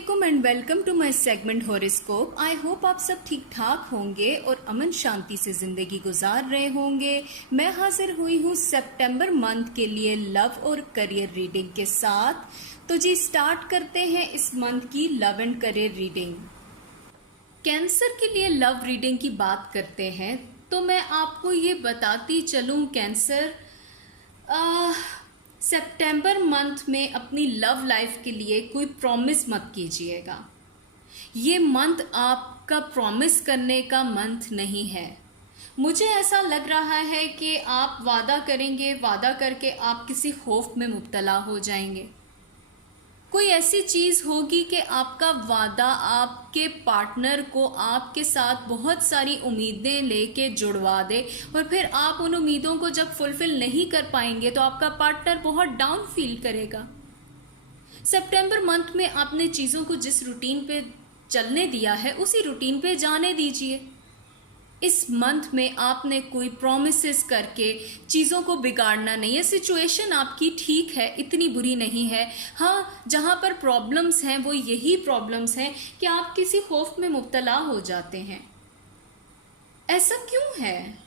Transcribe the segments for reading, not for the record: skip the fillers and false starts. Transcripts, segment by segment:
वालेकुम and welcome to my segment horoscope. I hope आप सब ठीक ठाक होंगे और अमन शांति से जिंदगी गुजार रहे होंगे। मैं हाजिर हुई हूँ सितंबर मंथ के लिए लव और करियर रीडिंग के साथ। तो जी स्टार्ट करते हैं इस मंथ की love and career reading. Cancer के लिए लव रीडिंग की बात करते हैं तो मैं आपको ये बताती चलूँ कैंसर सितंबर मंथ में अपनी लव लाइफ के लिए कोई प्रॉमिस मत कीजिएगा। ये मंथ आपका प्रॉमिस करने का मंथ नहीं है। मुझे ऐसा लग रहा है कि आप वादा करेंगे, वादा करके आप किसी खौफ में मुब्तला हो जाएंगे। कोई ऐसी चीज़ होगी कि आपका वादा आपके पार्टनर को आपके साथ बहुत सारी उम्मीदें लेके जुड़वा दे और फिर आप उन उम्मीदों को जब फुलफिल नहीं कर पाएंगे तो आपका पार्टनर बहुत डाउन फील करेगा। सितंबर मंथ में आपने चीज़ों को जिस रूटीन पे चलने दिया है उसी रूटीन पे जाने दीजिए। इस मंथ में आपने कोई प्रॉमिसेस करके चीज़ों को बिगाड़ना नहीं है। सिचुएशन आपकी ठीक है, इतनी बुरी नहीं है। हाँ, जहाँ पर प्रॉब्लम्स हैं वो यही प्रॉब्लम्स हैं कि आप किसी खौफ में मुब्तला हो जाते हैं। ऐसा क्यों है?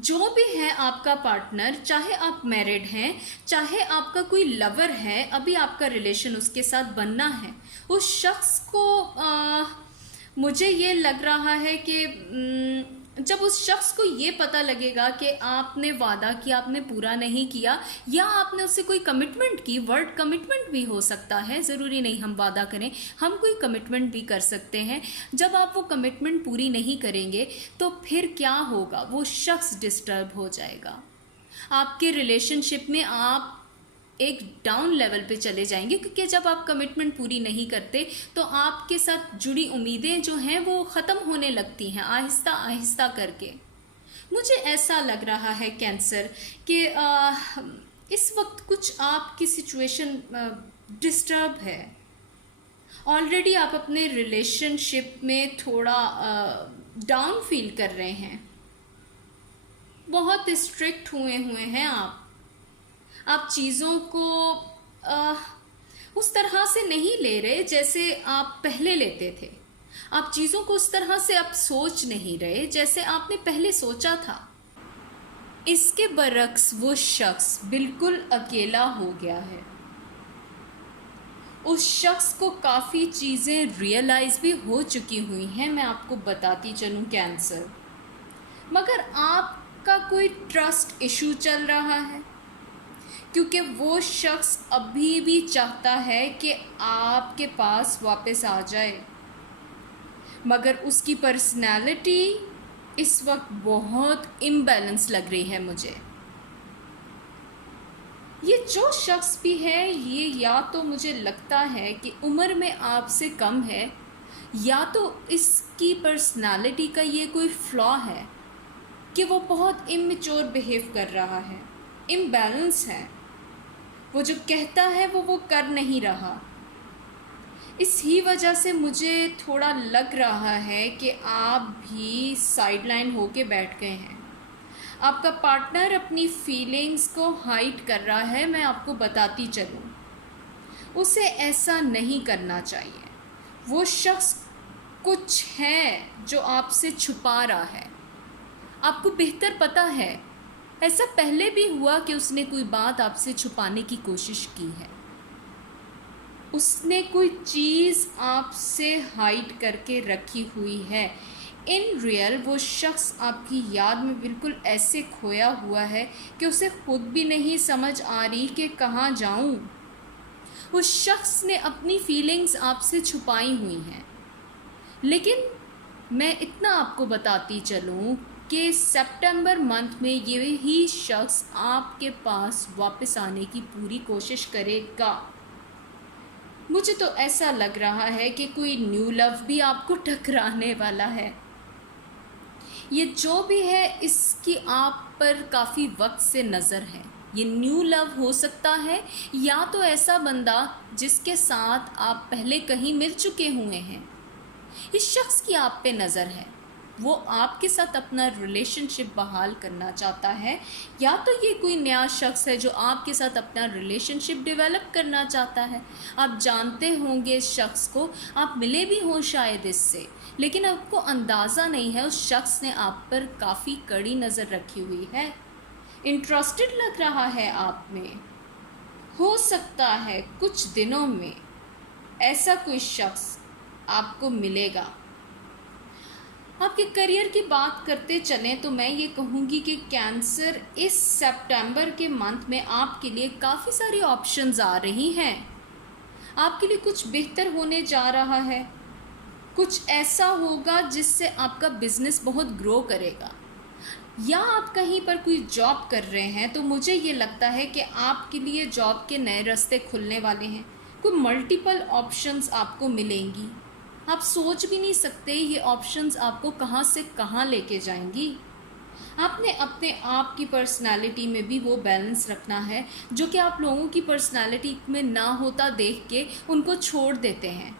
जो भी है आपका पार्टनर, चाहे आप मैरिड हैं, चाहे आपका कोई लवर है, अभी आपका रिलेशन उसके साथ बनना है, उस शख्स को मुझे ये लग रहा है कि जब उस शख्स को ये पता लगेगा कि आपने वादा किया, आपने पूरा नहीं किया, या आपने उससे कोई कमिटमेंट की, वर्ड कमिटमेंट भी हो सकता है, ज़रूरी नहीं हम वादा करें, हम कोई कमिटमेंट भी कर सकते हैं। जब आप वो कमिटमेंट पूरी नहीं करेंगे तो फिर क्या होगा? वो शख्स डिस्टर्ब हो जाएगा। आपके रिलेशनशिप में आप एक डाउन लेवल पे चले जाएंगे, क्योंकि जब आप कमिटमेंट पूरी नहीं करते तो आपके साथ जुड़ी उम्मीदें जो हैं वो ख़त्म होने लगती हैं आहिस्ता आहिस्ता करके। मुझे ऐसा लग रहा है कैंसर कि इस वक्त कुछ आपकी सिचुएशन डिस्टर्ब है। ऑलरेडी आप अपने रिलेशनशिप में थोड़ा डाउन फील कर रहे हैं, बहुत स्ट्रिक्ट हुए हैं आप चीज़ों को उस तरह से नहीं ले रहे जैसे आप पहले लेते थे। आप चीज़ों को उस तरह से अब सोच नहीं रहे जैसे आपने पहले सोचा था। इसके बरक्स वो शख्स बिल्कुल अकेला हो गया है। उस शख्स को काफ़ी चीज़ें रियलाइज़ भी हो चुकी हुई हैं, मैं आपको बताती चलूँ कैंसर। मगर आपका कोई ट्रस्ट इशू चल रहा है, क्योंकि वो शख्स अभी भी चाहता है कि आपके पास वापस आ जाए, मगर उसकी पर्सनैलिटी इस वक्त बहुत इम्बैलेंस लग रही है मुझे। ये जो शख्स भी है ये या तो मुझे लगता है कि उम्र में आपसे कम है, या तो इसकी पर्सनैलिटी का ये कोई फ्लॉ है कि वो बहुत इमेच्योर बिहेव कर रहा है, इम्बैलेंस है। वो जो कहता है वो कर नहीं रहा। इसी वजह से मुझे थोड़ा लग रहा है कि आप भी साइडलाइन होके बैठ गए हैं। आपका पार्टनर अपनी फीलिंग्स को हाइड कर रहा है। मैं आपको बताती चलूँ, उसे ऐसा नहीं करना चाहिए। वो शख्स कुछ है जो आपसे छुपा रहा है। आपको बेहतर पता है, ऐसा पहले भी हुआ कि उसने कोई बात आपसे छुपाने की कोशिश की है। उसने कोई चीज़ आपसे हाइड करके रखी हुई है। इन रियल वो शख्स आपकी याद में बिल्कुल ऐसे खोया हुआ है कि उसे खुद भी नहीं समझ आ रही कि कहाँ जाऊँ। उस शख्स ने अपनी फीलिंग्स आपसे छुपाई हुई हैं। लेकिन मैं इतना आपको बताती चलूँ कि सितंबर मंथ में यही शख्स आपके पास वापस आने की पूरी कोशिश करेगा। मुझे तो ऐसा लग रहा है कि कोई न्यू लव भी आपको टकराने वाला है। ये जो भी है इसकी आप पर काफ़ी वक्त से नज़र है। ये न्यू लव हो सकता है, या तो ऐसा बंदा जिसके साथ आप पहले कहीं मिल चुके हुए हैं। इस शख्स की आप पे नज़र है। वो आपके साथ अपना रिलेशनशिप बहाल करना चाहता है, या तो ये कोई नया शख्स है जो आपके साथ अपना रिलेशनशिप डेवलप करना चाहता है। आप जानते होंगे इस शख्स को, आप मिले भी हों शायद इससे, लेकिन आपको अंदाज़ा नहीं है उस शख्स ने आप पर काफ़ी कड़ी नज़र रखी हुई है, इंटरेस्टेड लग रहा है आप में। हो सकता है कुछ दिनों में ऐसा कोई शख्स आपको मिलेगा। आपके करियर की बात करते चलें तो मैं ये कहूँगी कि कैंसर, इस सितंबर के मंथ में आपके लिए काफ़ी सारी ऑप्शंस आ रही हैं। आपके लिए कुछ बेहतर होने जा रहा है, कुछ ऐसा होगा जिससे आपका बिजनेस बहुत ग्रो करेगा, या आप कहीं पर कोई जॉब कर रहे हैं तो मुझे ये लगता है कि आपके लिए जॉब के नए रास्ते खुलने वाले हैं। कोई मल्टीपल ऑप्शंस आपको मिलेंगी, आप सोच भी नहीं सकते ये ऑप्शंस आपको कहाँ से कहाँ लेके जाएंगी। आपने अपने आप की पर्सनालिटी में भी वो बैलेंस रखना है जो कि आप लोगों की पर्सनालिटी में ना होता देख के उनको छोड़ देते हैं।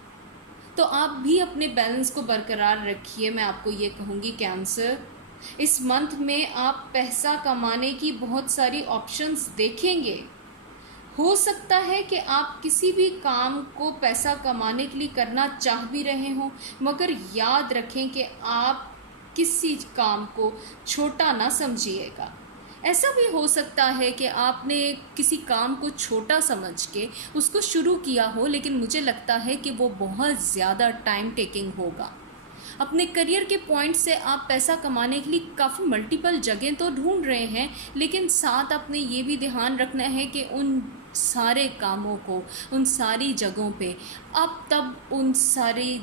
तो आप भी अपने बैलेंस को बरकरार रखिए। मैं आपको ये कहूँगी कैंसर, इस मंथ में आप पैसा कमाने की बहुत सारी ऑप्शंस देखेंगे। हो सकता है कि आप किसी भी काम को पैसा कमाने के लिए करना चाह भी रहे हों, मगर याद रखें कि आप किसी काम को छोटा ना समझिएगा। ऐसा भी हो सकता है कि आपने किसी काम को छोटा समझ के उसको शुरू किया हो, लेकिन मुझे लगता है कि वो बहुत ज़्यादा टाइम टेकिंग होगा। अपने करियर के पॉइंट से आप पैसा कमाने के लिए काफ़ी मल्टीपल जगह तो ढूंढ रहे हैं, लेकिन साथ आपने ये भी ध्यान रखना है कि उन सारे कामों को, उन सारी जगहों पे आप तब उन सारी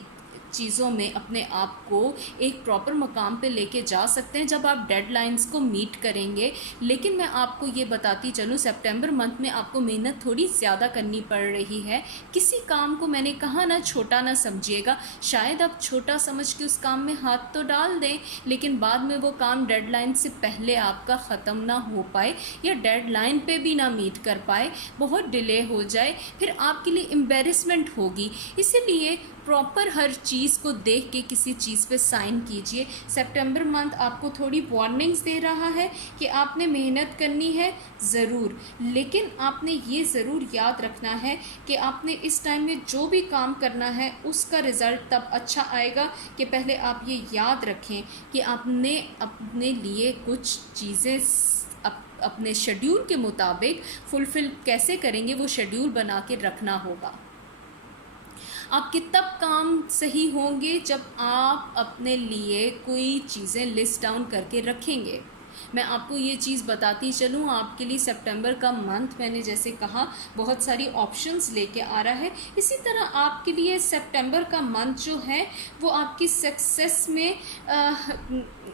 चीज़ों में अपने आप को एक प्रॉपर मकाम पे लेके जा सकते हैं जब आप डेडलाइंस को मीट करेंगे। लेकिन मैं आपको ये बताती चलूँ, सितंबर मंथ में आपको मेहनत थोड़ी ज़्यादा करनी पड़ रही है। किसी काम को, मैंने कहा ना, छोटा ना समझिएगा। शायद आप छोटा समझ के उस काम में हाथ तो डाल दें, लेकिन बाद में वो काम डेडलाइन से पहले आपका ख़त्म ना हो पाए, या डेडलाइन पे भी ना मीट कर पाए, बहुत डिले हो जाए, फिर आपके लिए एम्बेरसमेंट होगी। इसीलिए प्रॉपर हर चीज़ को देख के किसी चीज़ पे साइन कीजिए। सितंबर मंथ आपको थोड़ी वार्निंग्स दे रहा है कि आपने मेहनत करनी है ज़रूर, लेकिन आपने ये ज़रूर याद रखना है कि आपने इस टाइम में जो भी काम करना है उसका रिज़ल्ट तब अच्छा आएगा कि पहले आप ये याद रखें कि आपने अपने लिए कुछ चीज़ें अपने शेड्यूल के मुताबिक फुलफ़िल कैसे करेंगे, वो शेड्यूल बना के रखना होगा। आपके तब काम सही होंगे जब आप अपने लिए कोई चीज़ें लिस्ट डाउन करके रखेंगे। मैं आपको ये चीज़ बताती चलूँ, आपके लिए सितंबर का मंथ, मैंने जैसे कहा, बहुत सारी ऑप्शंस लेके आ रहा है। इसी तरह आपके लिए सितंबर का मंथ जो है वो आपकी सक्सेस में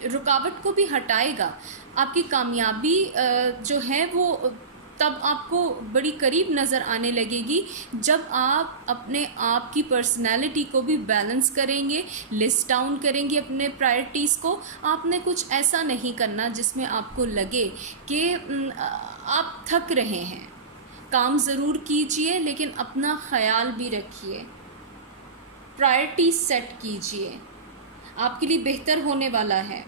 रुकावट को भी हटाएगा। आपकी कामयाबी जो है वो तब आपको बड़ी करीब नज़र आने लगेगी जब आप अपने आप की पर्सनैलिटी को भी बैलेंस करेंगे, लिस्ट डाउन करेंगे अपने प्रायोरिटीज़ को। आपने कुछ ऐसा नहीं करना जिसमें आपको लगे कि आप थक रहे हैं। काम ज़रूर कीजिए, लेकिन अपना ख्याल भी रखिए, प्रायोरिटी सेट कीजिए, आपके लिए बेहतर होने वाला है।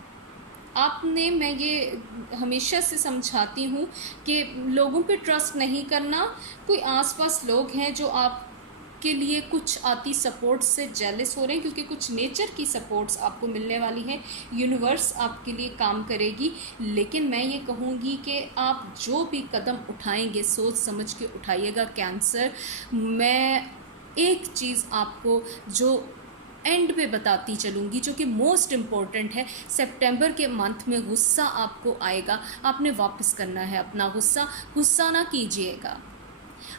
आपने, मैं ये हमेशा से समझाती हूँ कि लोगों पे ट्रस्ट नहीं करना। कोई आसपास लोग हैं जो आपके लिए कुछ आती सपोर्ट से जेलस हो रहे हैं, क्योंकि कुछ नेचर की सपोर्ट्स आपको मिलने वाली हैं, यूनिवर्स आपके लिए काम करेगी। लेकिन मैं ये कहूँगी कि आप जो भी कदम उठाएंगे सोच समझ के उठाइएगा कैंसर। मैं एक चीज़ आपको जो एंड पे बताती चलूँगी, जो कि मोस्ट इम्पॉर्टेंट है, सितंबर के मंथ में गुस्सा आपको आएगा, आपने वापस करना है अपना गुस्सा। गुस्सा ना कीजिएगा।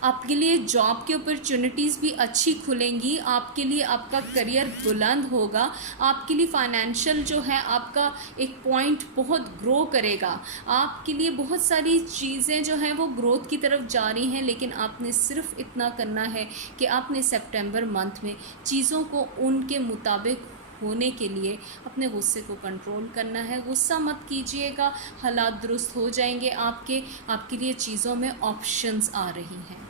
आपके लिए जॉब की अपॉर्चुनिटीज़ भी अच्छी खुलेंगी, आपके लिए आपका करियर बुलंद होगा, आपके लिए फाइनेंशियल जो है आपका एक पॉइंट बहुत ग्रो करेगा। आपके लिए बहुत सारी चीज़ें जो हैं वो ग्रोथ की तरफ जा रही हैं, लेकिन आपने सिर्फ इतना करना है कि आपने सितंबर मंथ में चीज़ों को उनके मुताबिक होने के लिए अपने गुस्से को कंट्रोल करना है। गुस्सा मत कीजिएगा, हालात दुरुस्त हो जाएंगे आपके लिए चीज़ों में ऑप्शंस आ रही हैं।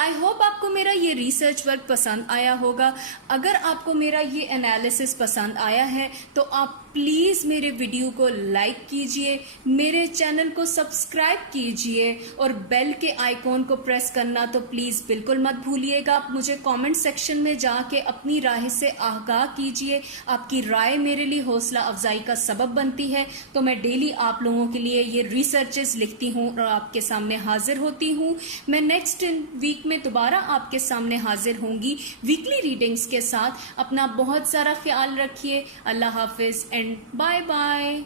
आई होप आपको मेरा ये रिसर्च वर्क पसंद आया होगा। अगर आपको मेरा ये एनालिसिस पसंद आया है तो आप प्लीज़ मेरे वीडियो को लाइक कीजिए, मेरे चैनल को सब्सक्राइब कीजिए और बेल के आइकॉन को प्रेस करना तो प्लीज़ बिल्कुल मत भूलिएगा। आप मुझे कमेंट सेक्शन में जाके अपनी राय से आगाह कीजिए। आपकी राय मेरे लिए हौसला अफजाई का सबब बनती है। तो मैं डेली आप लोगों के लिए ये रिसर्चेस लिखती हूँ और आपके सामने हाजिर होती हूँ। मैं नेक्स्ट वीक में दोबारा आपके सामने हाजिर होंगी वीकली रीडिंग्स के साथ। अपना बहुत सारा ख्याल रखिए। अल्लाह हाफिज एंड बाय बाय।